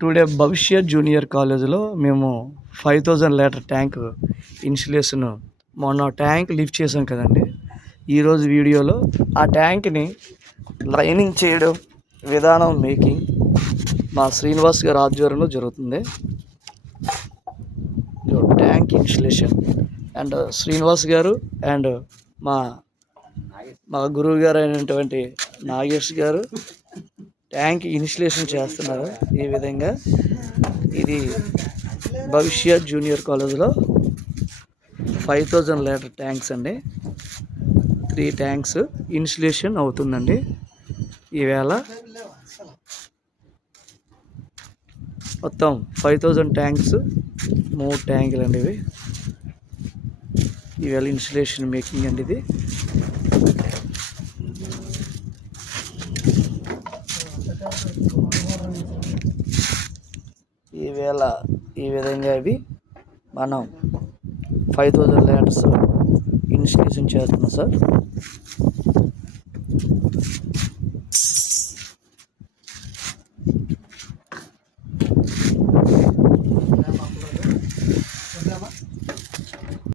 Today భవిష్యత్ junior కాలేజీలో మేము five thousand litre tank insulation మొన్న ట్యాంక్ లిఫ్ట్ చేసాం కదండి. ఈరోజు వీడియోలో ఆ ట్యాంక్ని లైనింగ్ చేయడం విధానం మేకింగ్ మా శ్రీనివాస్ గారి ఆధ్వర్యంలో జరుగుతుంది. ట్యాంక్ ఇన్స్టలేషన్ అండ్ శ్రీనివాస్ గారు అండ్ మా మా గురువు గారు అయినటువంటి నాగేష్ గారు ట్యాంక్ ఇన్స్టలేషన్ చేస్తున్నారు ఈ విధంగా. ఇది భవిష్యత్ జూనియర్ కాలేజ్లో ఫైవ్ థౌజండ్ లీటర్ ట్యాంక్స్ అండి. త్రీ ట్యాంక్స్ ఇన్స్టలేషన్ అవుతుందండి. ఈవేళ మొత్తం ఫైవ్ థౌజండ్ ట్యాంక్స్ మూడు ట్యాంకులు అండి ఇవి. ఈవేళ ఇన్స్టలేషన్ మేకింగ్ అండి ఇది. ఈవేళ ఈ విధంగా ఇవి మనం ఫైవ్ థౌజండ్ లీటర్స్ ఇన్స్టిట్యూషన్ చేస్తున్నాం సార్.